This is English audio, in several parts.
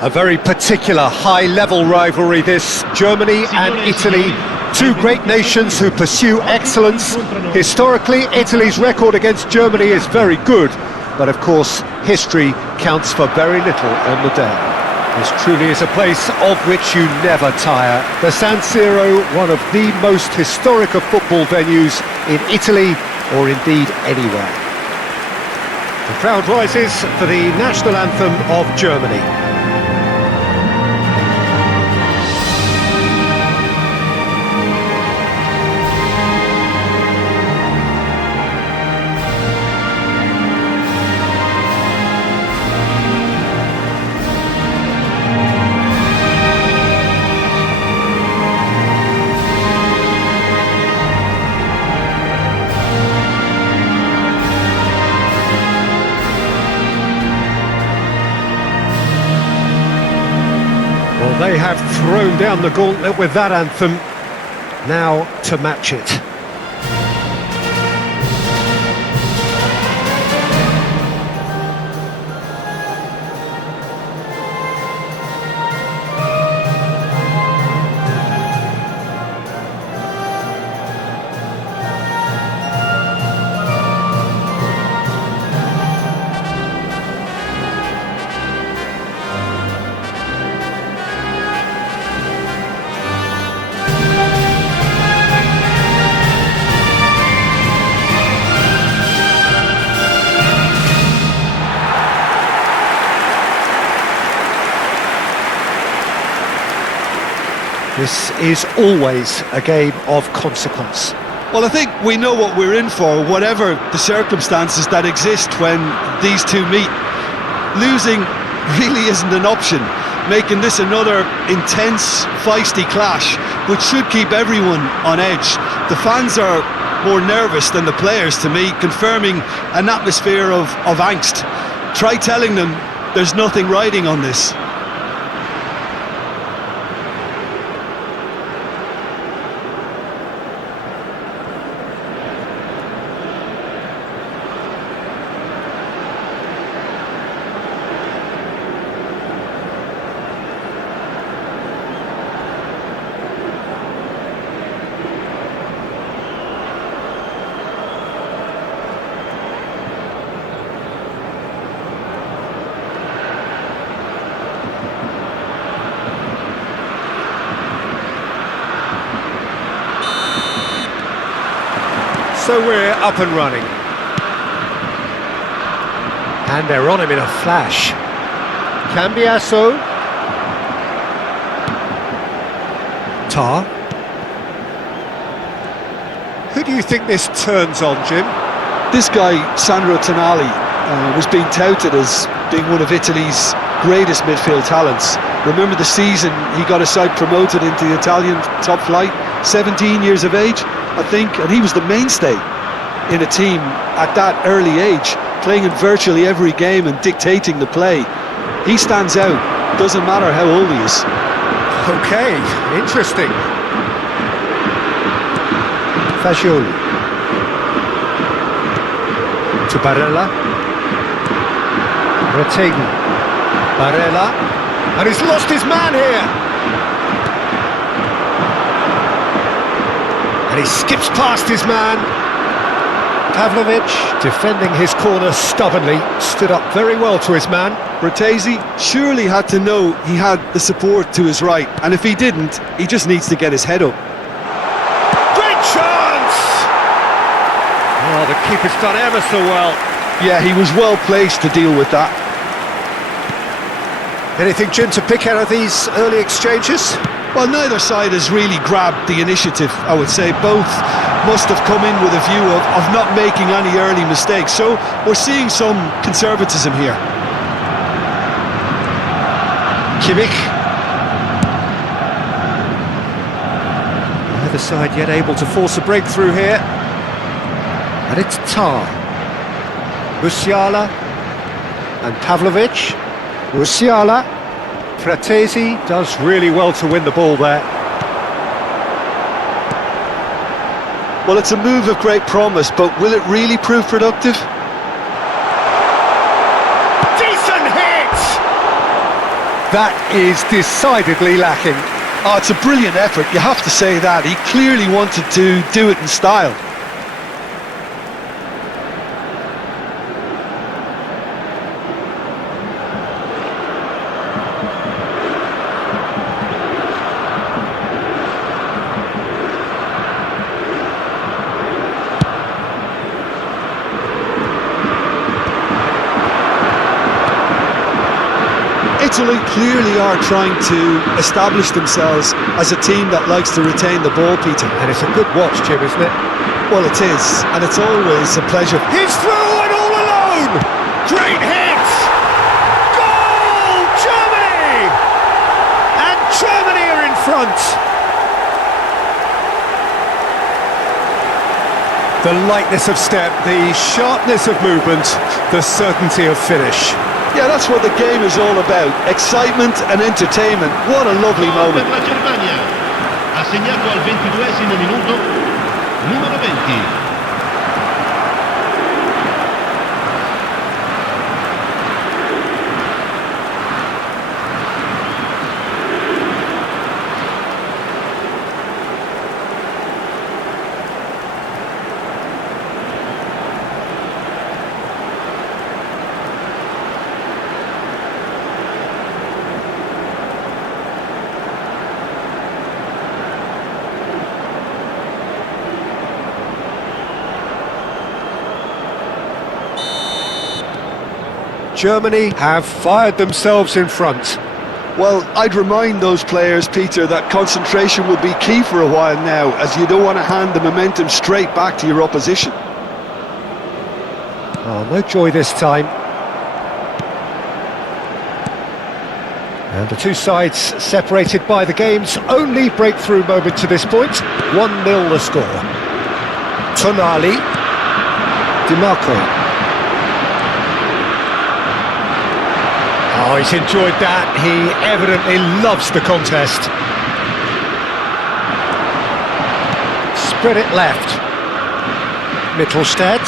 A very particular high-level rivalry this, Germany and Italy, two great nations who pursue excellence. Historically, Italy's record against Germany is very good, but of course, history counts for very little on the day. This truly is a place of which you never tire. The San Siro, one of the most historic of football venues in Italy, or indeed anywhere. The crowd rises for the national anthem of Germany. Well, they have thrown down the gauntlet with that anthem. Now to match it. This is always a game of consequence. Well, I think we know what we're in for, whatever the circumstances that exist when these two meet. Losing really isn't an option, making this another intense, feisty clash, which should keep everyone on edge. The fans are more nervous than the players, to me, confirming an atmosphere of angst. Try telling them there's nothing riding on this. So we're up and running. And they're on him in a flash. Cambiasso. Tar. Who do you think this turns on, Jim? This guy, Sandro Tonali, was being touted as being one of Italy's greatest midfield talents. Remember the season he got his side promoted into the Italian top flight, 17 years of age, I think, and he was the mainstay in a team at that early age, playing in virtually every game and dictating the play. He stands out, doesn't matter how old he is. Okay, interesting. Fagioli. To Barella. Retegui. Barella. And he's lost his man here. And he skips past his man. Pavlovic, defending his corner stubbornly, stood up very well to his man. Bertesi surely had to know he had the support to his right, and if he didn't, he just needs to get his head up. Great chance! Oh, the keeper's done ever so well. Yeah, he was well placed to deal with that. Anything, Jim, to pick out of these early exchanges? Well, neither side has really grabbed the initiative, I would say. Both must have come in with a view of not making any early mistakes. So we're seeing some conservatism here. Kimmich. Neither side yet able to force a breakthrough here. And it's Tar. Musiala and Pavlovic. Musiala. Fratesi does really well to win the ball there. Well, it's a move of great promise, but will it really prove productive? Decent hit! That is decidedly lacking. Oh, it's a brilliant effort, you have to say that. He clearly wanted to do it in style. Italy clearly are trying to establish themselves as a team that likes to retain the ball, Peter. And it's a good watch, Jim, isn't it? Well, it is, and it's always a pleasure. He's through and all alone! Great hit! Goal! Germany! And Germany are in front! The lightness of step, the sharpness of movement, the certainty of finish. Yeah, that's what the game is all about. Excitement and entertainment. What a lovely moment. Per la Germania, ha segnato al 22esimo minuto, numero 20. Germany have fired themselves in front. Well, I'd remind those players, Peter, that concentration will be key for a while now, as you don't want to hand the momentum straight back to your opposition. Oh, no joy this time. And the two sides separated by the game's only breakthrough moment to this point. 1-0 the score. Tonali. Di Marco. Oh, he's enjoyed that. He evidently loves the contest. Spread it left. Mittelstadt.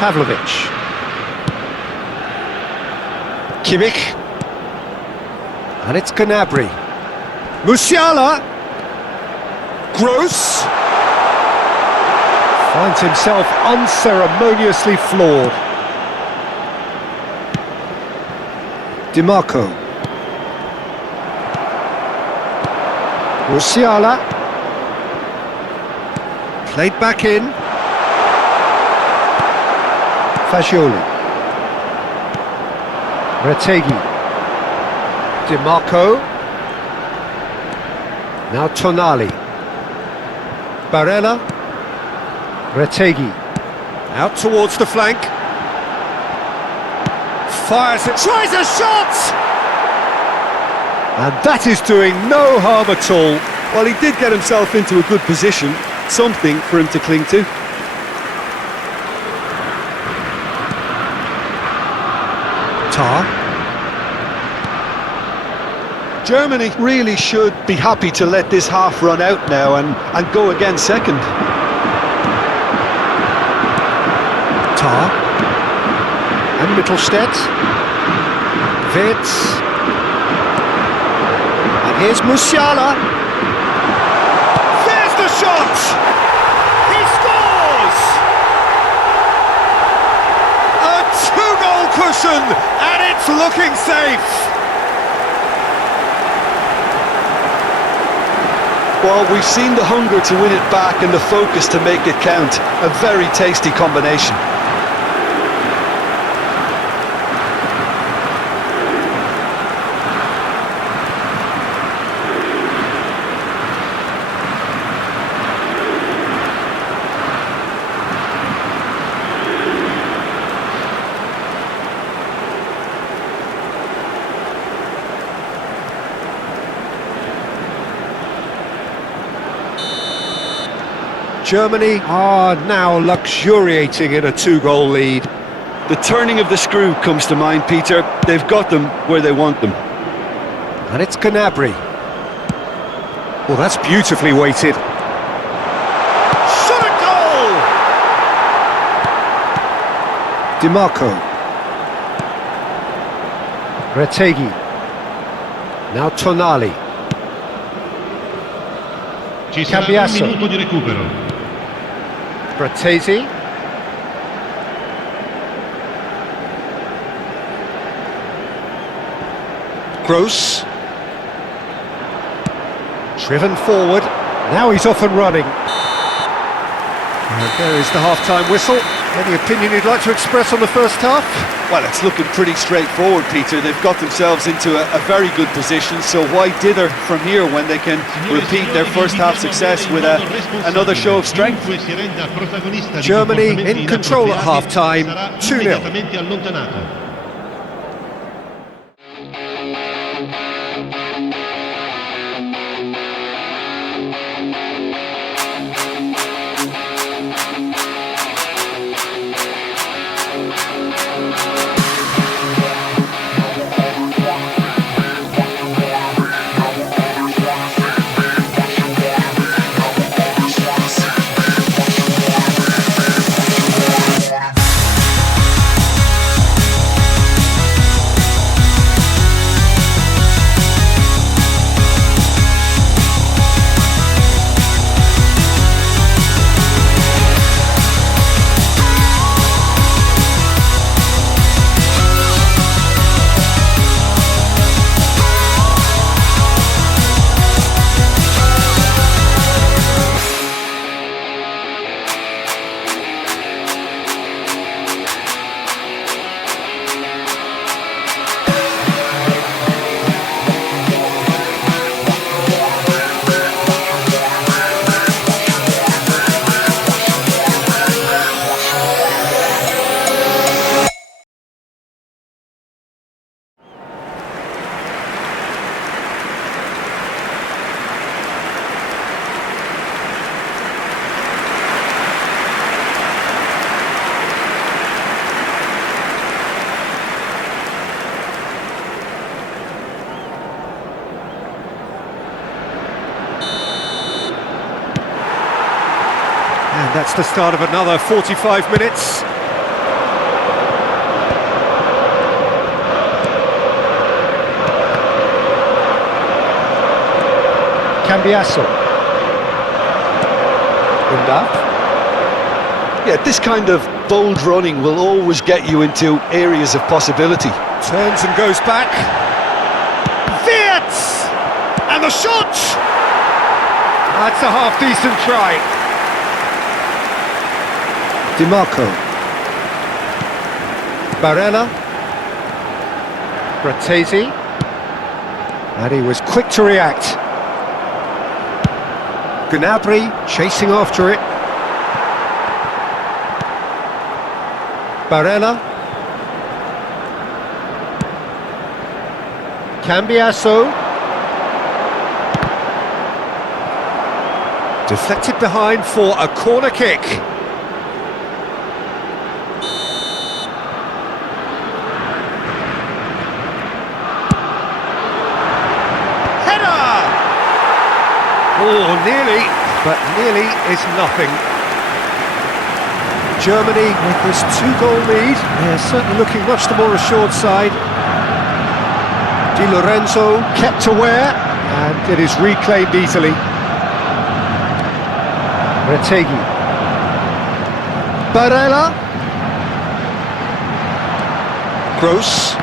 Pavlovic. Kimmich. And it's Gnabry. Musiala. Gross. Finds himself unceremoniously floored. Di Marco. Musiala. Played back in. Fagioli. Retegui. Di Marco. Now Tonali. Barella. Retegui. Out towards the flank. Fires it, tries a shot! And that is doing no harm at all. Well, he did get himself into a good position, something for him to cling to. Tar. Germany really should be happy to let this half run out now and go again second. Tar. And Mittelstadt. Wirtz. And here's Musiala. There's the shot! He scores! A two-goal cushion, and it's looking safe! Well, we've seen the hunger to win it back and the focus to make it count. A very tasty combination. Germany are now luxuriating in a two-goal lead. The turning of the screw comes to mind, Peter. They've got them where they want them. And it's Gnabry. Well, that's beautifully weighted. Shot at goal! Di Marco. Retegi. Now Tonali. Ci sarà Cambiasso. un minuto di recupero. Bratesi. Gross. Driven forward. Now he's off and running. And there is the half-time whistle. Any opinion you'd like to express on the first half? Well, it's looking pretty straightforward, Peter. They've got themselves into a very good position, so why dither from here when they can repeat their first half success with another show of strength? Germany in control at half-time, 2-0. And that's the start of another 45 minutes. Cambiasso. Undaf. Yeah, this kind of bold running will always get you into areas of possibility. Turns and goes back. Wirtz! And the shot! That's a half-decent try. Di Marco. Barella. Bratesi. And he was quick to react. Gnabry chasing after it. Barella. Cambiasso. Deflected behind for a corner kick. Oh, nearly, but nearly is nothing. Germany with this 2-goal lead, they're certainly looking much the more assured side. Di Lorenzo kept aware, and it is reclaimed easily. Retegi. Barella. Gross.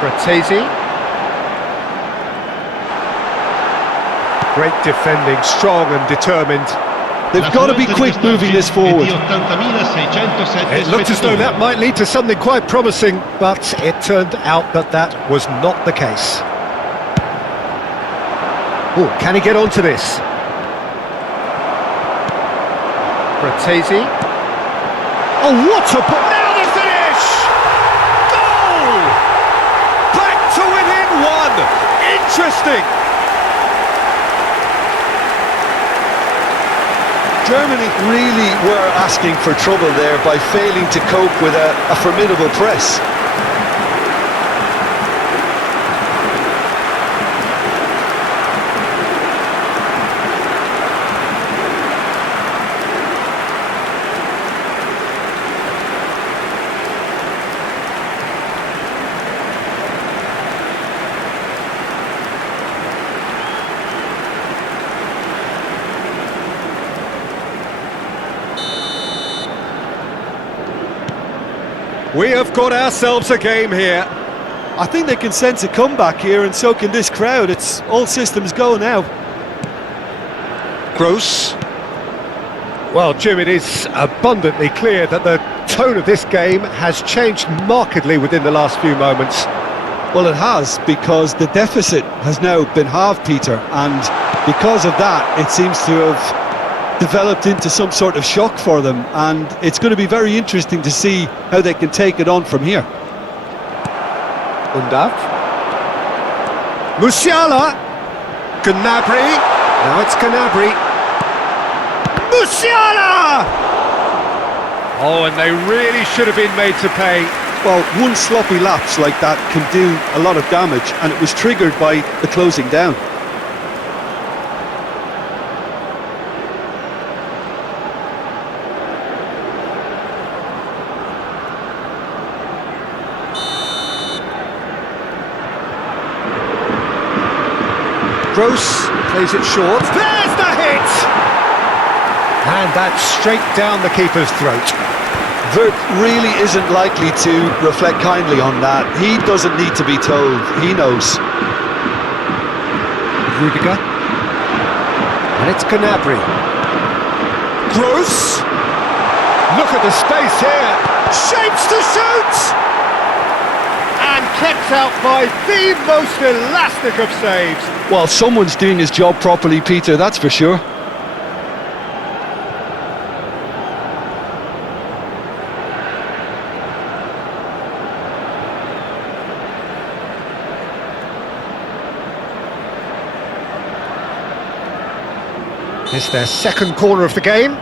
Bratesi. Great defending, strong and determined. They've got to be quick moving this forward. It looked as though that might lead to something quite promising, but it turned out that that was not the case. Oh, can he get onto this? Bratesi. Oh, what a... Now the finish! Goal! Back to within one! Interesting! Germany really were asking for trouble there by failing to cope with a formidable press. We have got ourselves a game here. I think they can sense a comeback here, and so can this crowd. It's all systems go now. Gross. Well, Jim, it is abundantly clear that the tone of this game has changed markedly within the last few moments. Well, it has, because the deficit has now been halved, Peter, and because of that, it seems to have developed into some sort of shock for them, and it's going to be very interesting to see how they can take it on from here. Undav. Musiala. Gnabry. Now it's Gnabry. Musiala! Oh, and they really should have been made to pay. Well, one sloppy lapse like that can do a lot of damage, and it was triggered by the closing down. Gross plays it short. There's the hit! And that's straight down the keeper's throat. Vert really isn't likely to reflect kindly on that. He doesn't need to be told. He knows. Rudiger. And it's Gnabry. Gross! Look at the space here. Shapes to shoot! And kept out by the most elastic of saves. Well, someone's doing his job properly, Peter, that's for sure. It's their second corner of the game.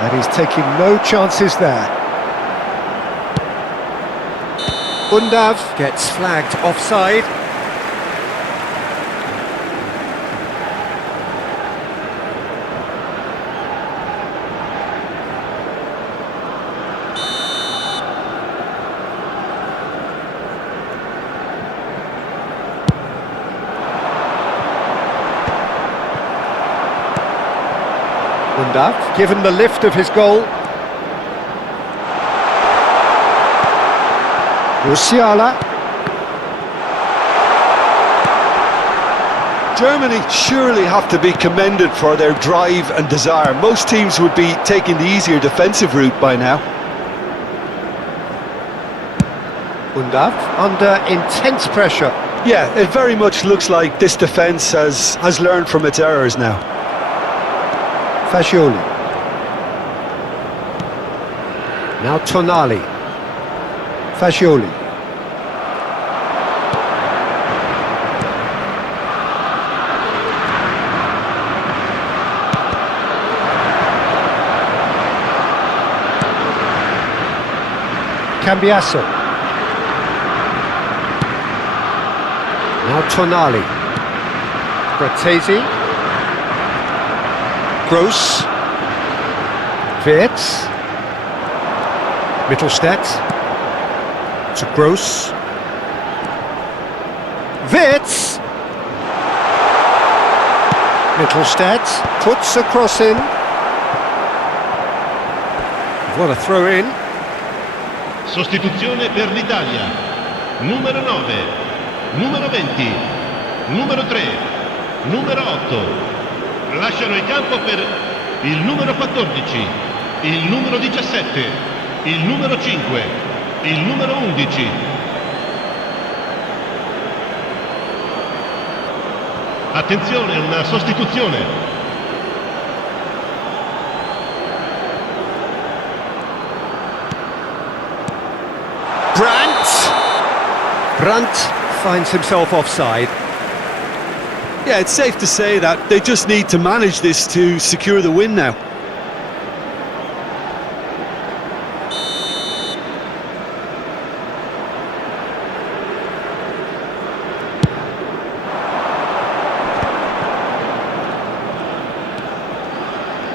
And he's taking no chances there. Undav gets flagged offside. Undav, given the lift of his goal. Musiala. Germany surely have to be commended for their drive and desire. Most teams would be taking the easier defensive route by now. Undav under intense pressure. Yeah, it very much looks like this defence has learned from its errors now. Fagioli. Now Tonali. Fagioli. Cambiasso. Now Tonali. Fratesi. Gross. Wirtz. Mittelstädt. To Gross. Wirtz. Mittelstädt puts a cross in. What a throw in. Sostituzione per l'Italia. Numero 9, numero 20, numero 3, numero 8. Lasciano il campo per il numero 14, il numero 17, il numero 5, il numero 11. Attenzione, una sostituzione. Brandt finds himself offside. Yeah, it's safe to say that they just need to manage this to secure the win now.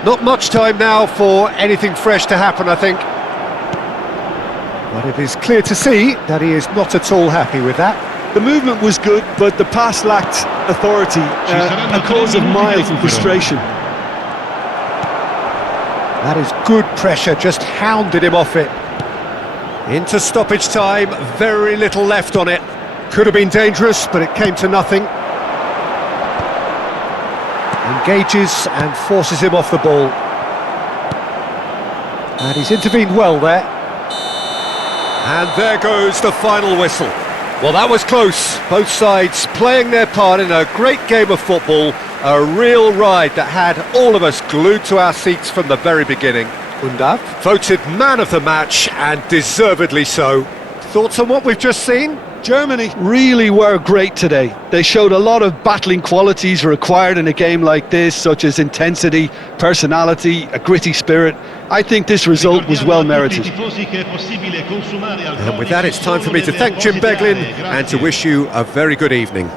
Not much time now for anything fresh to happen, I think. But it is clear to see that he is not at all happy with that. The movement was good, but the pass lacked authority, a cause of miles and frustration. That is good pressure, just hounded him off it. Into stoppage time, very little left on it. Could have been dangerous, but it came to nothing. Engages and forces him off the ball. And he's intervened well there. And there goes the final whistle. Well, that was close. Both sides playing their part in a great game of football. A real ride that had all of us glued to our seats from the very beginning. Undav, voted man of the match, and deservedly so. Thoughts on what we've just seen? Germany really were great today. They showed a lot of battling qualities required in a game like this, such as intensity, personality, a gritty spirit. I think this result was well merited. And with that, it's time for me to thank Jim Beglin and to wish you a very good evening.